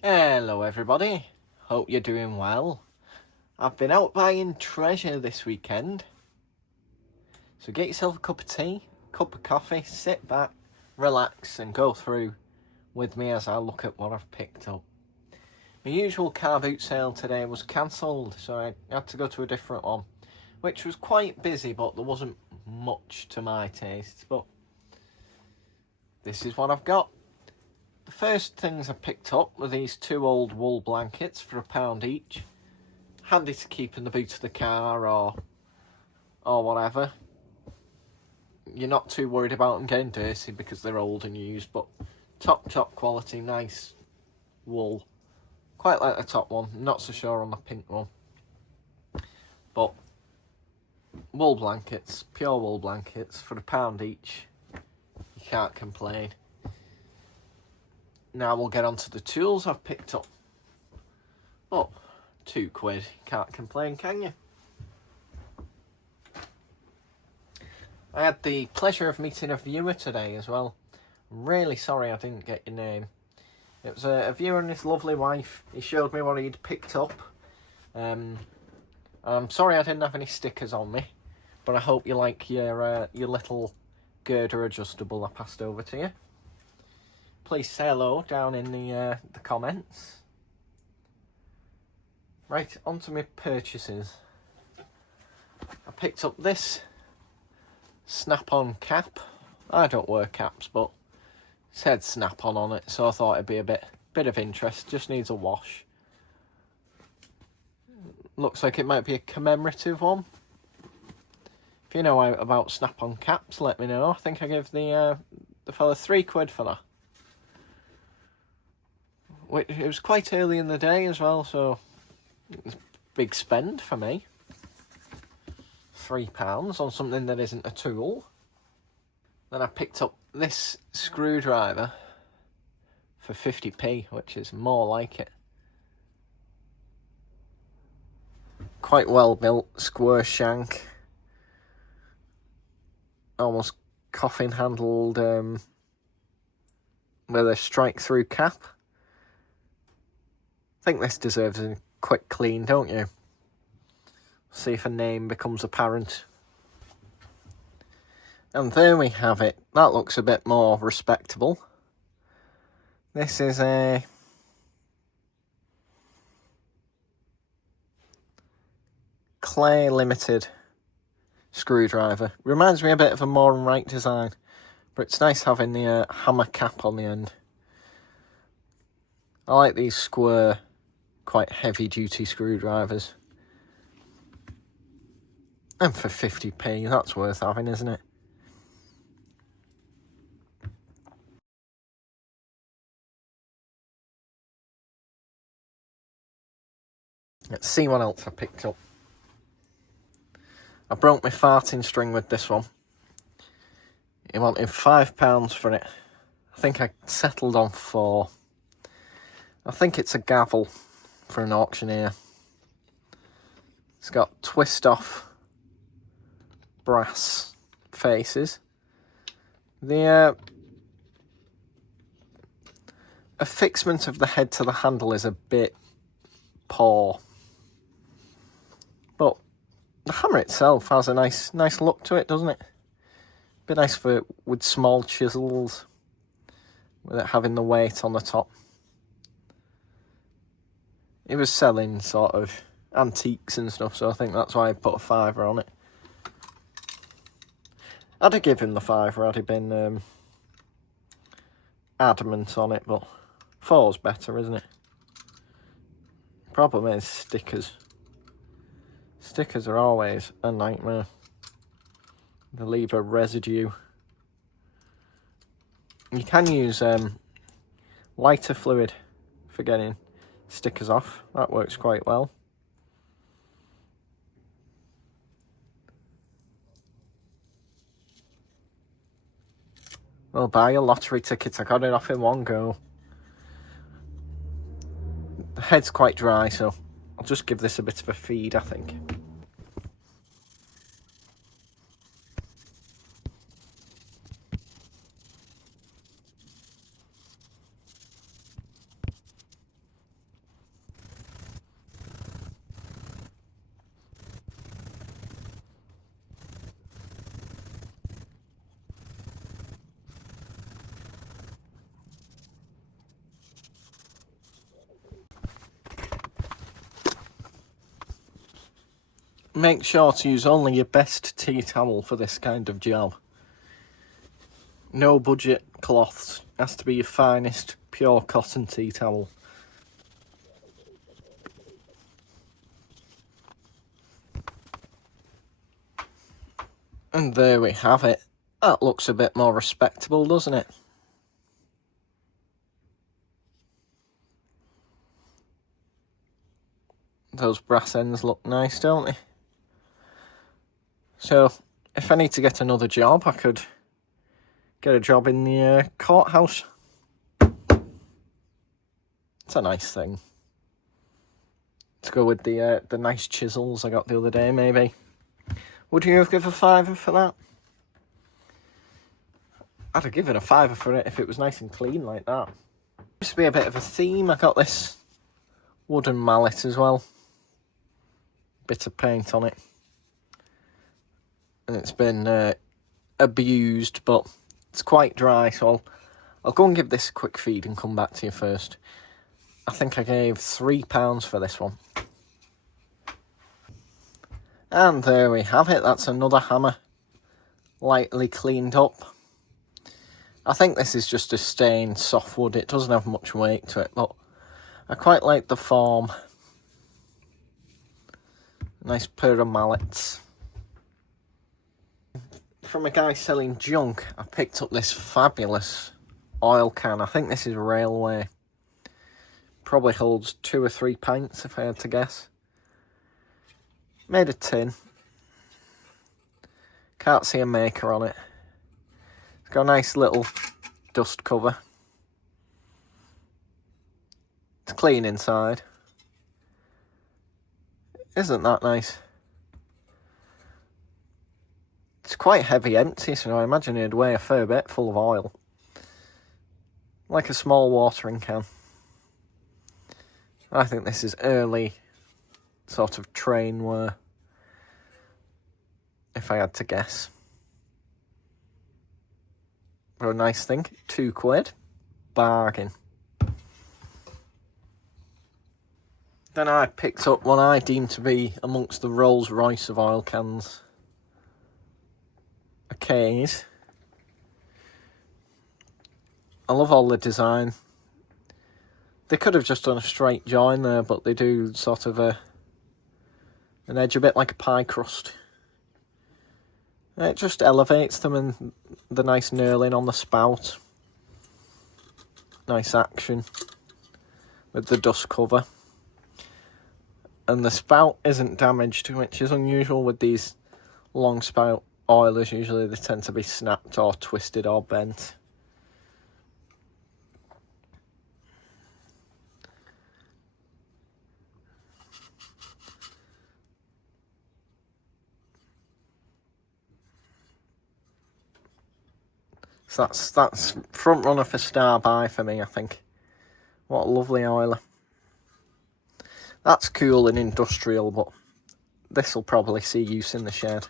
Hello everybody, hope you're doing well. I've been out buying treasure this weekend. So get yourself a cup of tea, cup of coffee, sit back, relax and go through with me as I look at what I've picked up. My usual Carboot sale today was cancelled, so I had to go to a different one, which was quite busy, but there wasn't much to my taste, but this is what I've got. The first things I picked up were these two old wool blankets for £1 each. Handy to keep in the boot of the car or whatever. You're not too worried about them getting dirty because they're old and used, but top quality, nice wool. Quite like the top one, not so sure on the pink one. But wool blankets, pure wool blankets for £1 each. You can't complain. Now we'll get on to the tools I've picked up. Oh, £2. Can't complain, can you? I had the pleasure of meeting a viewer today as well. Really sorry I didn't get your name. It was a viewer and his lovely wife. He showed me what he'd picked up. I'm sorry I didn't have any stickers on me, but I hope you like your little girder adjustable I passed over to you. Please say hello down in the comments. Right, on to my purchases. I picked up this snap-on cap. I don't wear caps, but it said snap-on on it, so I thought it'd be a bit of interest. Just needs a wash. Looks like it might be a commemorative one. If you know about snap-on caps, let me know. I think I gave the fella £3 for that. It was quite early in the day as well, so it was a big spend for me. £3 on something that isn't a tool. Then I picked up this screwdriver for 50p, which is more like it. Quite well built, square shank. Almost coffin handled with a strike through cap. I think this deserves a quick clean, don't you? See if a name becomes apparent. And there we have it. That looks a bit more respectable. This is a Clay Limited screwdriver. Reminds me a bit of a Moore and Wright design, but it's nice having the hammer cap on the end. I like these square, quite heavy duty screwdrivers. And for 50p, that's worth having, isn't it? Let's see what else I picked up. I broke my farting string with this one. He wanted £5 for it. I think I settled on £4. I think it's a gavel for an auctioneer. It's got twist-off brass faces. The affixment of the head to the handle is a bit poor, but the hammer itself has a nice look to it, doesn't it? Be nice with small chisels, with it having the weight on the top. It was selling sort of antiques and stuff, so I think that's why I put a £5 on it. I'd have given him the £5 had he been adamant on it, but £4's better, isn't it? Problem is stickers. Stickers are always a nightmare. They leave a residue. You can use lighter fluid for getting stickers off. That works quite well. I'll buy a lottery ticket. I got it off in one go. The head's quite dry, so I'll just give this a bit of a feed, I think. make sure to use only your best tea towel for this kind of job. No budget cloths, has to be your finest pure cotton tea towel. And there we have it. That looks a bit more respectable, doesn't it? Those brass ends look nice, don't they? So, if I need to get another job, I could get a job in the courthouse. It's a nice thing. To go with the nice chisels I got the other day, maybe. Would you have given a £5 for that? I'd have given a £5 for it if it was nice and clean like that. Used to be a bit of a theme. I got this wooden mallet as well. Bit of paint on it. And it's been abused, but it's quite dry, so I'll go and give this a quick feed and come back to you first. I think I gave £3 for this one. And there we have it. That's another hammer, lightly cleaned up. I think this is just a stained softwood. It doesn't have much weight to it, but I quite like the form. Nice pair of mallets. From a guy selling junk, I picked up this fabulous oil can. I think this is Railway. Probably holds 2 or 3 pints if I had to guess. Made of tin. Can't see a maker on it. It's got a nice little dust cover. It's clean inside. Isn't that nice? It's quite heavy empty, so I imagine it'd weigh a fair bit full of oil. Like a small watering can. I think this is early sort of train wear, if I had to guess. But a nice thing, £2. Bargain. Then I picked up what I deem to be amongst the Rolls Royce of oil cans. A case. I love all the design. They could have just done a straight join there, but they do sort of an edge a bit like a pie crust. It just elevates them, and the nice knurling on the spout. Nice action with the dust cover. And the spout isn't damaged, which is unusual with these long spout oilers. Usually they tend to be snapped or twisted or bent. So that's front runner for star buy for me, I think. What a lovely oiler. That's cool and industrial, but this will probably see use in the shed.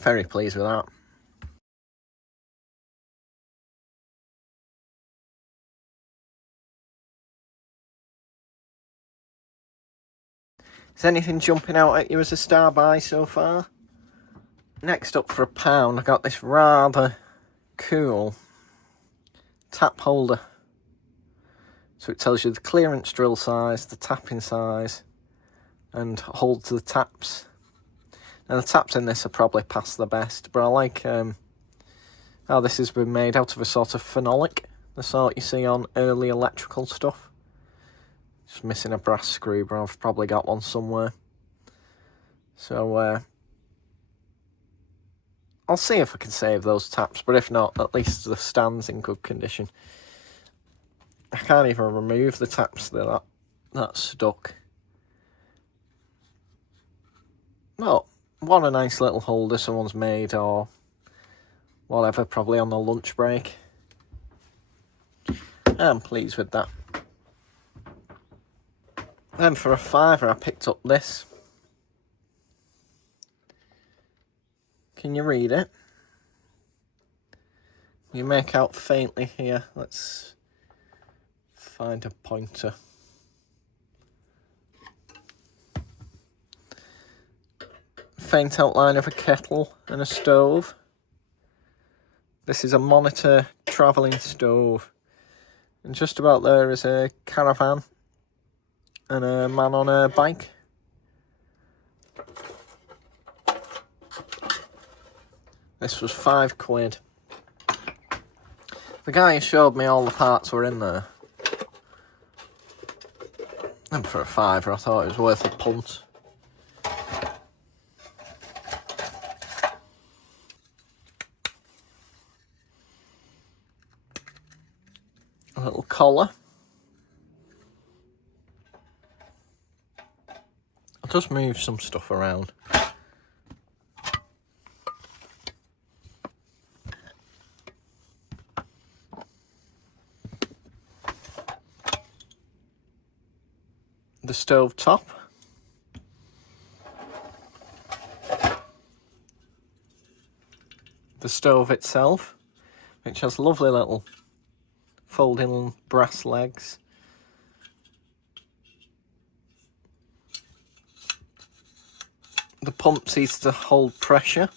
Very pleased with that. Is anything jumping out at you as a star buy so far? Next up for £1, I got this rather cool tap holder. So it tells you the clearance drill size, the tapping size, and holds the taps. Now the taps in this are probably past the best, but I like how this has been made out of a sort of phenolic, the sort you see on early electrical stuff. Just missing a brass screw, but I've probably got one somewhere. So I'll see if I can save those taps, but if not, at least the stand's in good condition. I can't even remove the taps, they're that stuck. Well, what a nice little holder someone's made, or whatever, probably on the lunch break. I'm pleased with that. Then for a £5 I picked up this. Can you read it? You make out faintly here. Let's find a pointer. Faint outline of a kettle and a stove. This is a monitor travelling stove. And just about there is a caravan and a man on a bike. This was £5. The guy who showed me all the parts were in there. And for a £5, I thought it was worth a punt. A little collar. I'll just move some stuff around. The stove top. The stove itself, which has lovely little folding brass legs. The pump seems to hold pressure,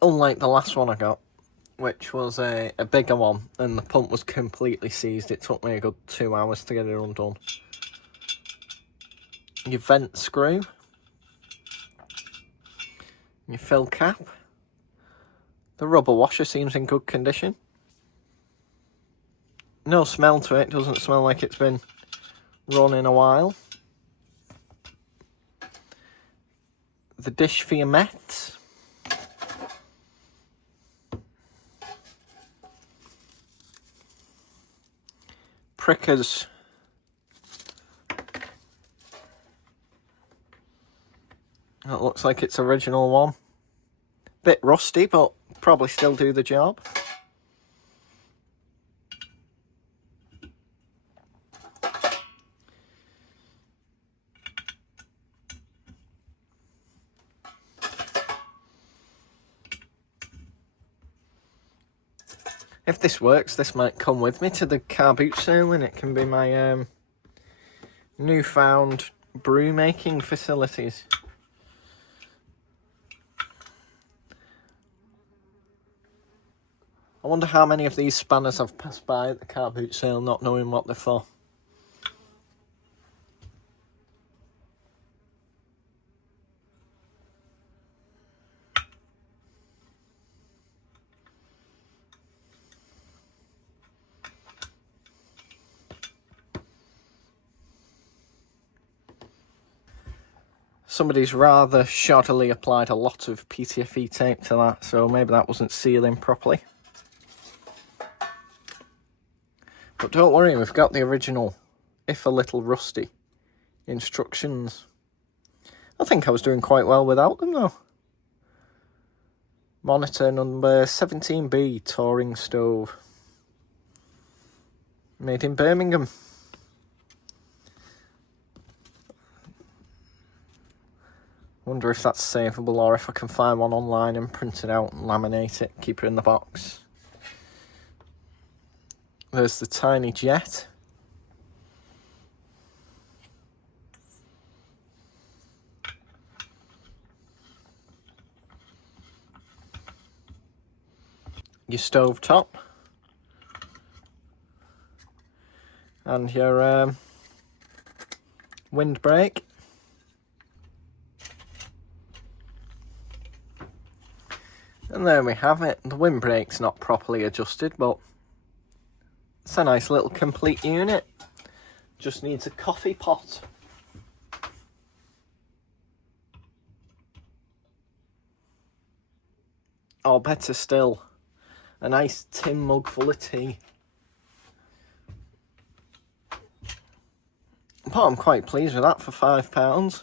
unlike the last one I got, which was a bigger one, and the pump was completely seized. It took me a good 2 hours to get it undone. Your vent screw. Your fill cap. The rubber washer seems in good condition. No smell to it, doesn't smell like it's been run in a while. The dish for your mets. Prickers. That looks like its original one. Bit rusty, but probably still do the job. If this works, this might come with me to the Carboot sale, and it can be my newfound brew making facilities. I wonder how many of these spanners I've passed by at the Carboot sale not knowing what they're for. Somebody's rather shoddily applied a lot of PTFE tape to that, so maybe that wasn't sealing properly. But don't worry, we've got the original, if a little rusty, instructions. I think I was doing quite well without them though. Monitor number 17B touring stove. Made in Birmingham. Wonder if that's savable or if I can find one online and print it out and laminate it, keep it in the box. There's the tiny jet. Your stove top. And your windbreak. And there we have it. The windbreak's not properly adjusted, but it's a nice little complete unit. Just needs a coffee pot. Or better still, a nice tin mug full of tea. But I'm quite pleased with that for £5.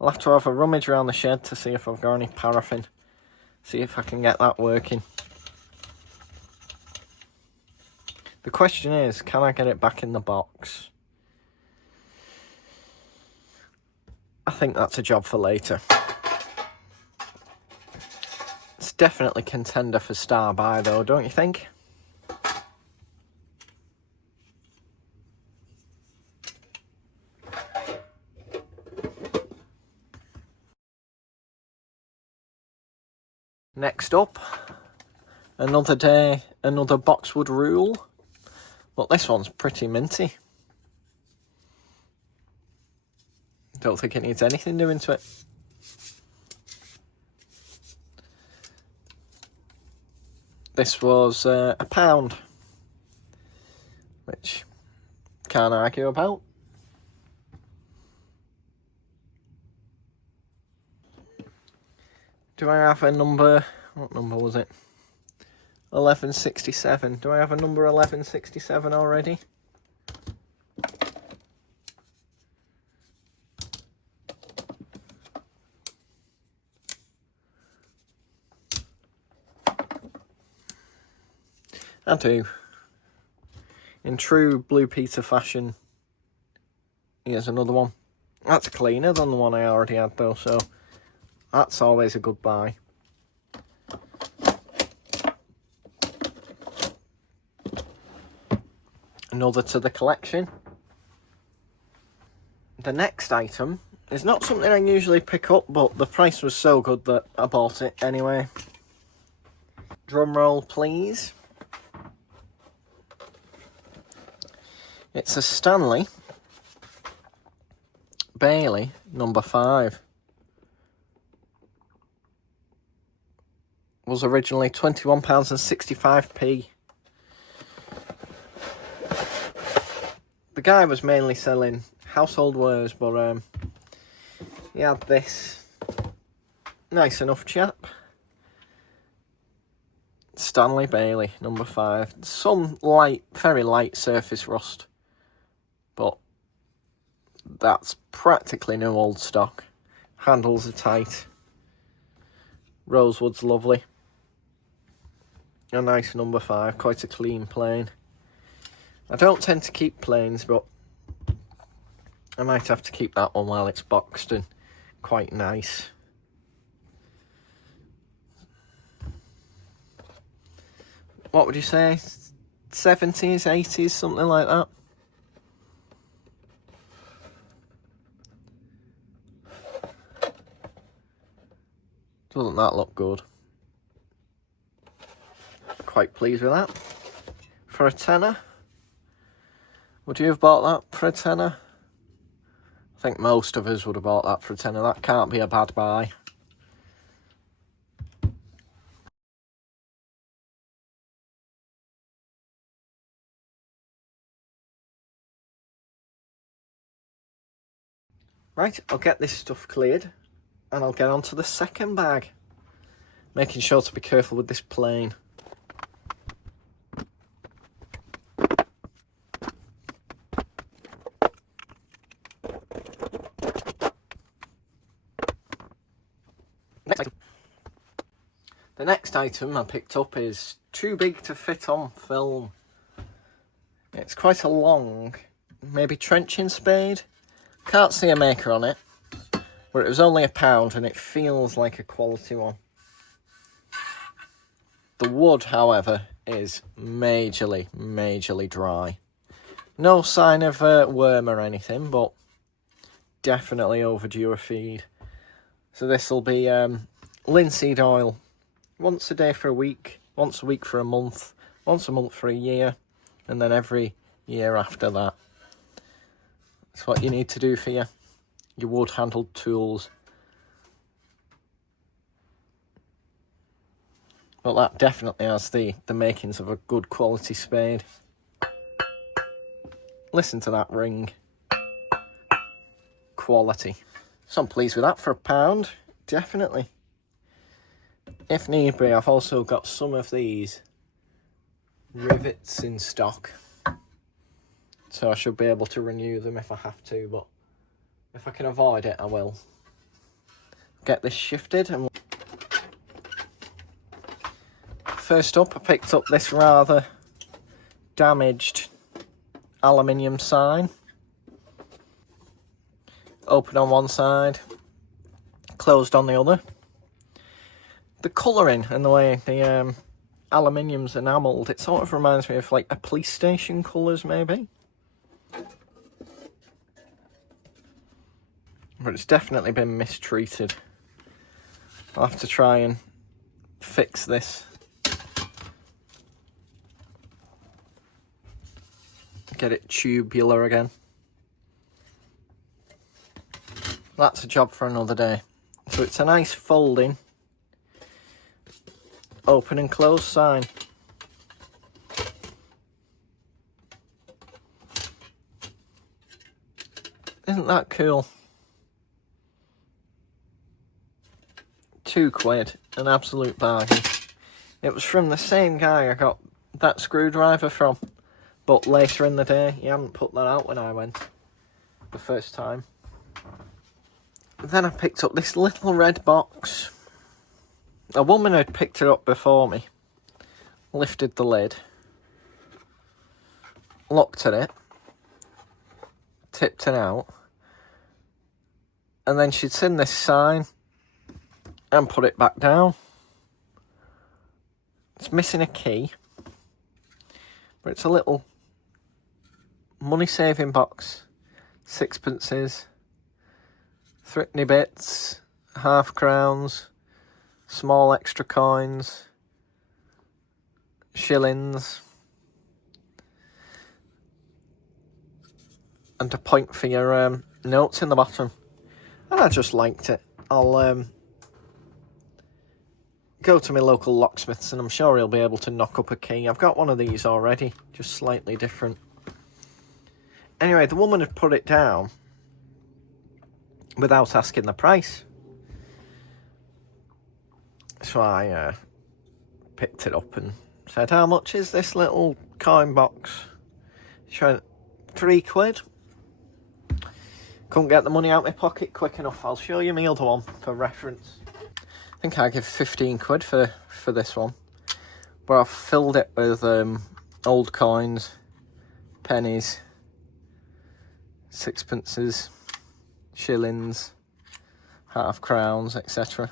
I'll have to have a rummage around the shed to see if I've got any paraffin. See if I can get that working. The question is, can I get it back in the box? I think that's a job for later. It's definitely contender for star buy though, don't you think? Next up, another day, another Boxwood rule, but this one's pretty minty. Don't think it needs anything doing to it. This was £1, which can't argue about. Do I have a number? What number was it? 1167. Do I have a number 1167 already? I do. In true Blue Peter fashion, here's another one. That's cleaner than the one I already had though, so that's always a good buy. Another to the collection. The next item is not something I usually pick up, but the price was so good that I bought it anyway. Drum roll, please. It's a Stanley Bailey number 5. Was originally £21.65p. The guy was mainly selling household wares, but he had this nice enough chap. Stanley Bailey number 5. Some light, very light surface rust, but that's practically new old stock. Handles are tight. Rosewood's lovely. A nice number 5, quite a clean plane. I don't tend to keep planes, but I might have to keep that one while it's boxed and quite nice. What would you say? 70s, 80s, something like that? Doesn't that look good? Quite pleased with that. For a tenner. Would you have bought that for a tenner? I think most of us would have bought that for a tenner. That can't be a bad buy. Right, I'll get this stuff cleared and I'll get on to the second bag. Making sure to be careful with this plane. The next item I picked up is too big to fit on film. It's quite a long, maybe trenching spade. Can't see a maker on it, but it was only £1 and it feels like a quality one. The wood, however, is majorly dry. No sign of worm or anything, but definitely overdue a feed. So this will be linseed oil. Once a day for a week, once a week for a month, once a month for a year, and then every year after that. That's what you need to do for your wood-handled tools. But that definitely has the makings of a good quality spade. Listen to that ring. Quality. So I'm pleased with that for £1, definitely. If need be, I've also got some of these rivets in stock. So I should be able to renew them if I have to, but if I can avoid it, I will. Get this shifted. And first up, I picked up this rather damaged aluminium sign. Open on one side, closed on the other. The colouring and the way the aluminium's enamelled, it sort of reminds me of like a police station colours maybe. But it's definitely been mistreated. I'll have to try and fix this. Get it tubular again. That's a job for another day. So it's a nice folding open and close sign. Isn't that cool? £2, an absolute bargain. It was from the same guy I got that screwdriver from, but later in the day. He hadn't put that out when I went the first time. Then I picked up this little red box. A woman had picked it up before me, lifted the lid, looked at it, tipped it out, and then she'd seen this sign and put it back down. It's missing a key, but it's a little money-saving box. Sixpences, threepenny bits, half crowns, small extra coins, shillings, and a point for your notes in the bottom. And I just liked it. I'll go to my local locksmiths and I'm sure he'll be able to knock up a key. I've got one of these already, just slightly different. Anyway, the woman had put it down without asking the price. So I picked it up and said, how much is this little coin box? She went, £3. Couldn't get the money out of my pocket quick enough. I'll show you my other one for reference. I think I give £15 for this one. But I've filled it with old coins, pennies, sixpences, shillings, half crowns, etc.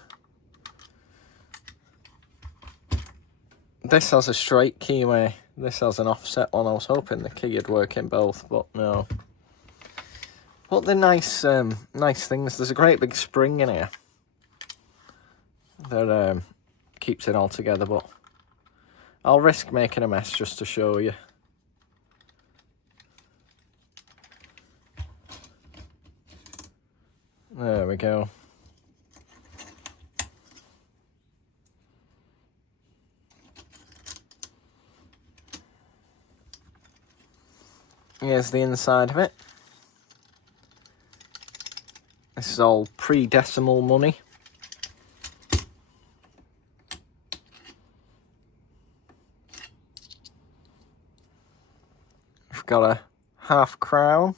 This has a straight keyway. This has an offset one. I was hoping the key would work in both, but no. But they're nice, nice things. There's a great big spring in here that keeps it all together, but I'll risk making a mess just to show you. There we go. Here's the inside of it. This is all pre-decimal money. We've got a half crown.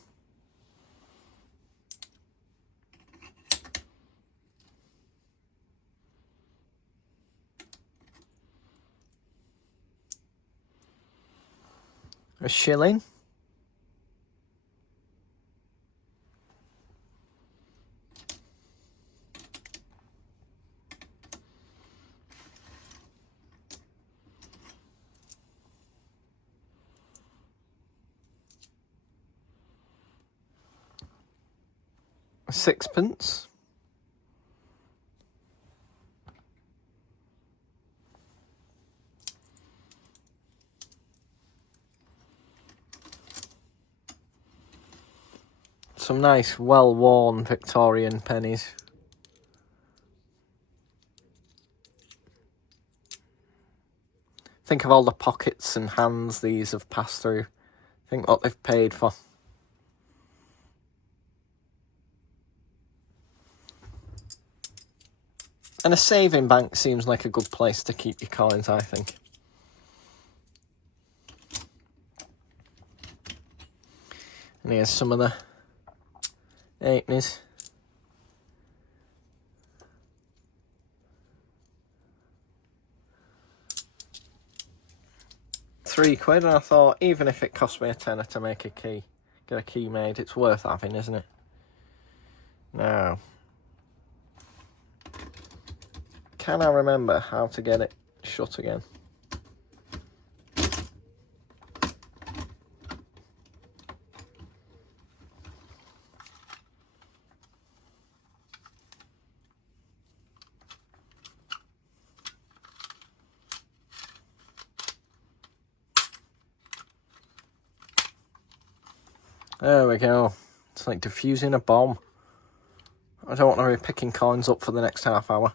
A shilling. A sixpence. Some nice, well-worn Victorian pennies. Think of all the pockets and hands these have passed through. Think what they've paid for. And a saving bank seems like a good place to keep your coins, I think. And here's some of the eightpennies. £3, and I thought, even if it cost me a tenner to make a key, get a key made, it's worth having, isn't it? Now, can I remember how to get it shut again? There we go. It's like defusing a bomb. I don't want to be picking coins up for the next half hour.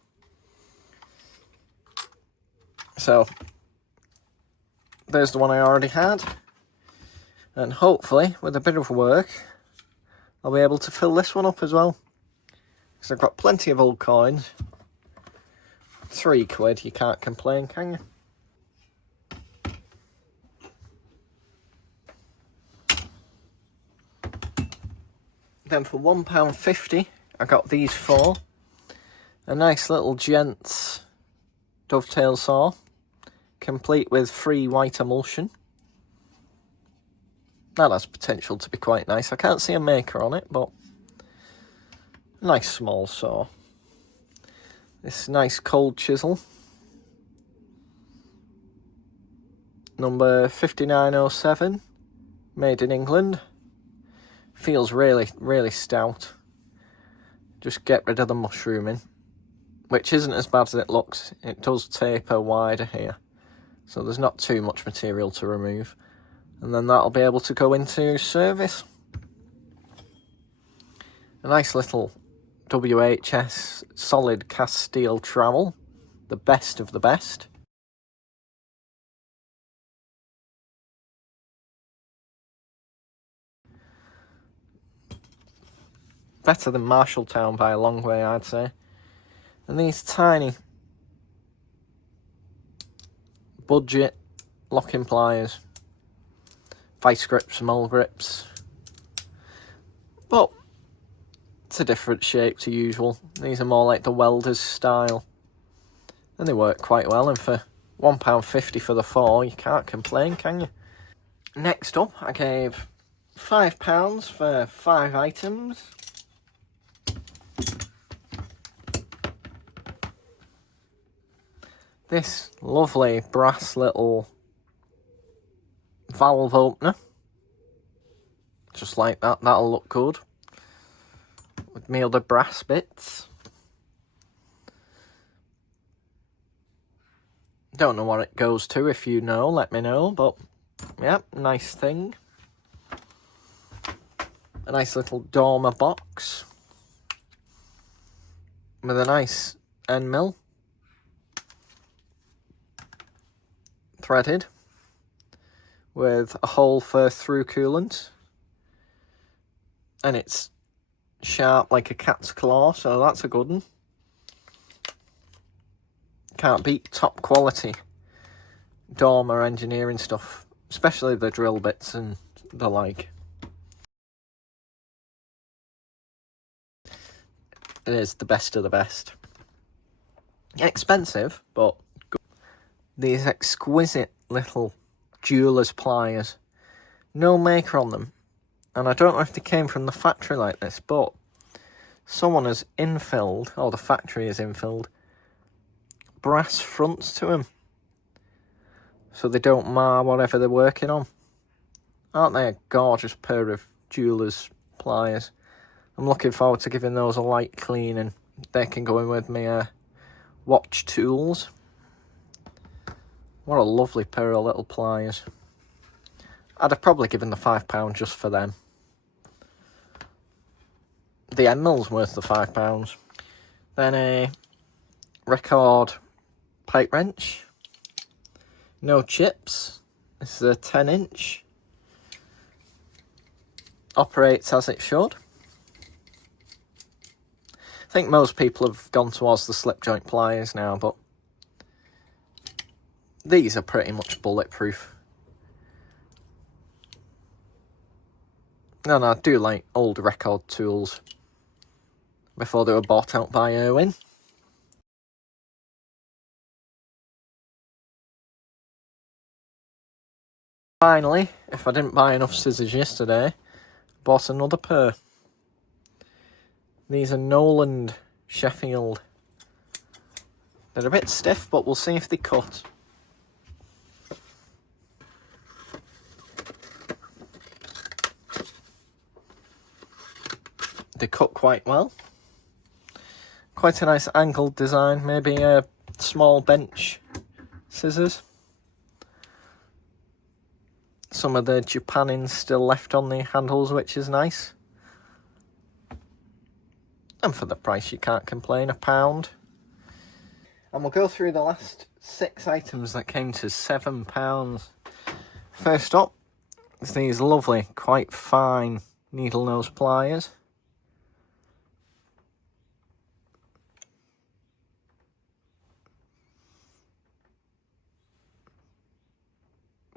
So, there's the one I already had. And hopefully, with a bit of work, I'll be able to fill this one up as well. Because I've got plenty of old coins. £3, you can't complain, can you? Then for £1.50, I got these four. A nice little gent's dovetail saw, complete with free white emulsion. That has potential to be quite nice. I can't see a maker on it, but a nice small saw. This nice cold chisel, number 5907, made in England. Feels really, really stout. Just get rid of the mushrooming, which isn't as bad as it looks. It does taper wider here, so there's not too much material to remove. And then that'll be able to go into service. A nice little WHS solid cast steel trowel, the best of the best. Better than Marshalltown by a long way, I'd say. And these tiny budget locking pliers, vice grips, mole grips, but it's a different shape to usual. These are more like the welder's style, and they work quite well. And for £1.50 for the four, you can't complain, can you? Next up, I gave £5 for 5 items. This lovely brass little valve opener, just like that. That'll look good with me other brass bits. Don't know what it goes to. If you know, let me know. But yeah, nice thing. A nice little dormer box with a nice end mill, threaded, with a hole for through coolant, and it's sharp like a cat's claw, so that's a good one. Can't beat top quality dormer engineering stuff, especially the drill bits and the like. It is the best of the best. Expensive, but good. These exquisite little jeweller's pliers. No maker on them. And I don't know if they came from the factory like this, but someone has infilled, or the factory has infilled, brass fronts to them, so they don't mar whatever they're working on. Aren't they a gorgeous pair of jeweller's pliers? I'm looking forward to giving those a light clean, and they can go in with my watch tools. What a lovely pair of little pliers. I'd have probably given the £5 just for them. The end mill's worth the £5. Then a record pipe wrench. No chips. This is a 10-inch. Operates as it should. I think most people have gone towards the slip joint pliers now, but these are pretty much bulletproof. No, I do like old record tools before they were bought out by Irwin. Finally, if I didn't buy enough scissors yesterday, bought another pair. These are Noland Sheffield. They're a bit stiff, but we'll see if they cut. They cut quite well. Quite a nice angled design, maybe a small bench scissors. some of the Japanning still left on the handles, which is nice. And for the price, you can't complain, £1. And we'll go through the last 6 items that came to £7. First up is these lovely, quite fine needle nose pliers.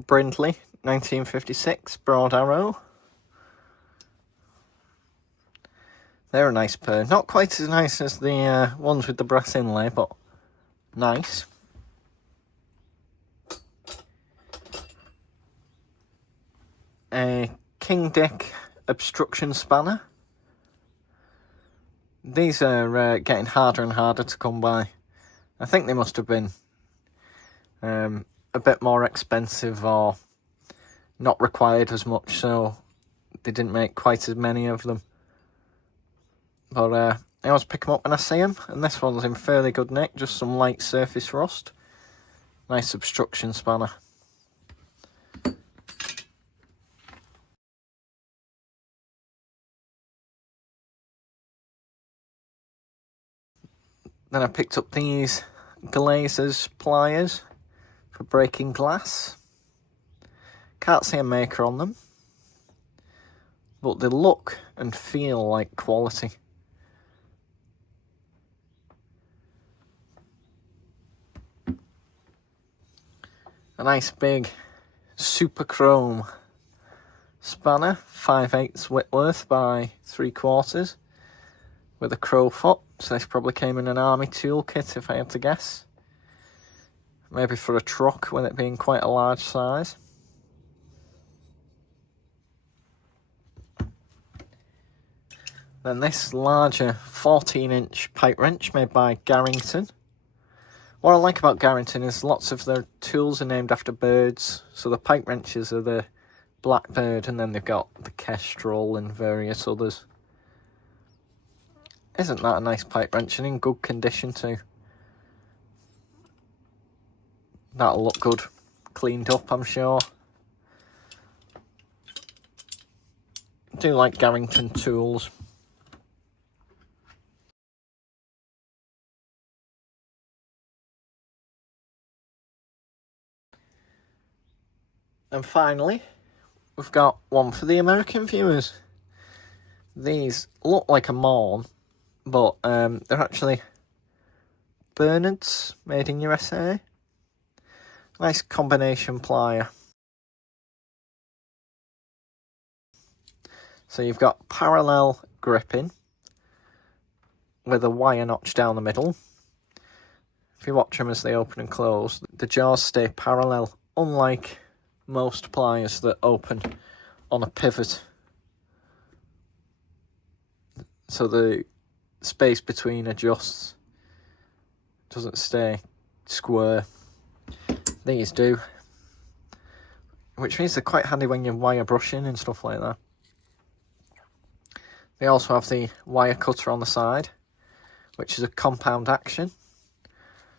Brindley, 1956, broad arrow. They're a nice pair. Not quite as nice as the ones with the brass inlay, but nice. A King Dick obstruction spanner. These are getting harder and harder to come by. I think they must have been a bit more expensive or not required as much, so they didn't make quite as many of them. But I always pick them up when I see them, and this one's in fairly good nick, just some light surface rust. Nice obstruction spanner. Then I picked up these glazer's pliers for breaking glass. Can't see a maker on them, but they look and feel like quality. A nice big super chrome spanner, 5/8 Whitworth by 3/4, with a crow foot. So this probably came in an army toolkit if I had to guess. Maybe for a truck, with it being quite a large size. Then this larger 14-inch pipe wrench made by Garrington. What I like about Garrington is lots of their tools are named after birds. So the pipe wrenches are the blackbird, and then they've got the kestrel and various others. Isn't that a nice pipe wrench, and in good condition too? That'll look good, cleaned up, I'm sure. I do like Garrington tools. And finally, we've got one for the American viewers. These look like a Morn, but they're actually Bernards, made in USA. Nice combination plier. So you've got parallel gripping with a wire notch down the middle. If you watch them as they open and close, the jaws stay parallel, unlike most pliers that open on a pivot. So the space between adjusts, doesn't stay square. These do, which means they're quite handy when you're wire brushing and stuff like that. They also have the wire cutter on the side, which is a compound action.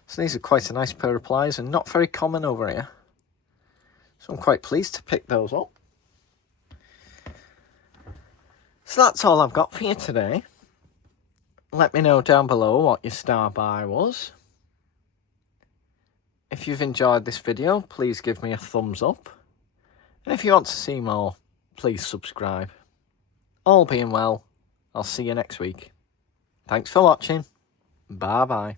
So these are quite a nice pair of pliers and not very common over here. So I'm quite pleased to pick those up. So that's all I've got for you today. Let me know down below what your star buy was. If you've enjoyed this video, please give me a thumbs up. And if you want to see more, please subscribe. All being well, I'll see you next week. Thanks for watching. Bye bye.